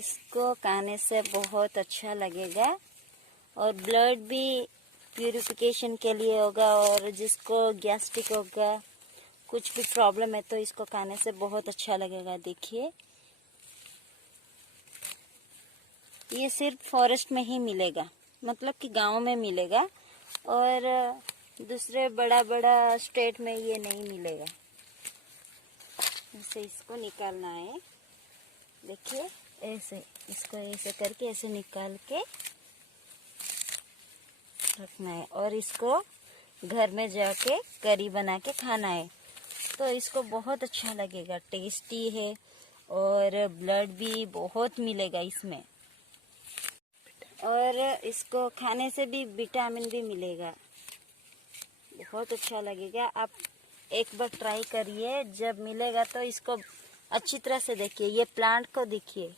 इसको खाने से बहुत अच्छा लगेगा और ब्लड भी प्यूरिफिकेशन के लिए होगा, और जिसको गैस्ट्रिक होगा, कुछ भी प्रॉब्लम है तो इसको खाने से बहुत अच्छा लगेगा। देखिए, ये सिर्फ फॉरेस्ट में ही मिलेगा, मतलब कि गांव में मिलेगा, और दूसरे बड़ा बड़ा स्टेट में ये नहीं मिलेगा। ऐसे इसको निकालना है। देखिए, ऐसे इसको ऐसे करके ऐसे निकाल के रखना है, और इसको घर में जाके करी बना के खाना है। तो इसको बहुत अच्छा लगेगा, टेस्टी है और ब्लड भी बहुत मिलेगा इसमें, और इसको खाने से भी विटामिन भी मिलेगा। बहुत अच्छा लगेगा। आप एक बार ट्राई करिए, जब मिलेगा तो इसको अच्छी तरह से देखिए। ये प्लांट को देखिए,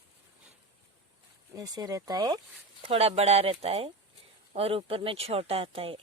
ऐसे रहता है, थोड़ा बड़ा रहता है और ऊपर में छोटा आता है।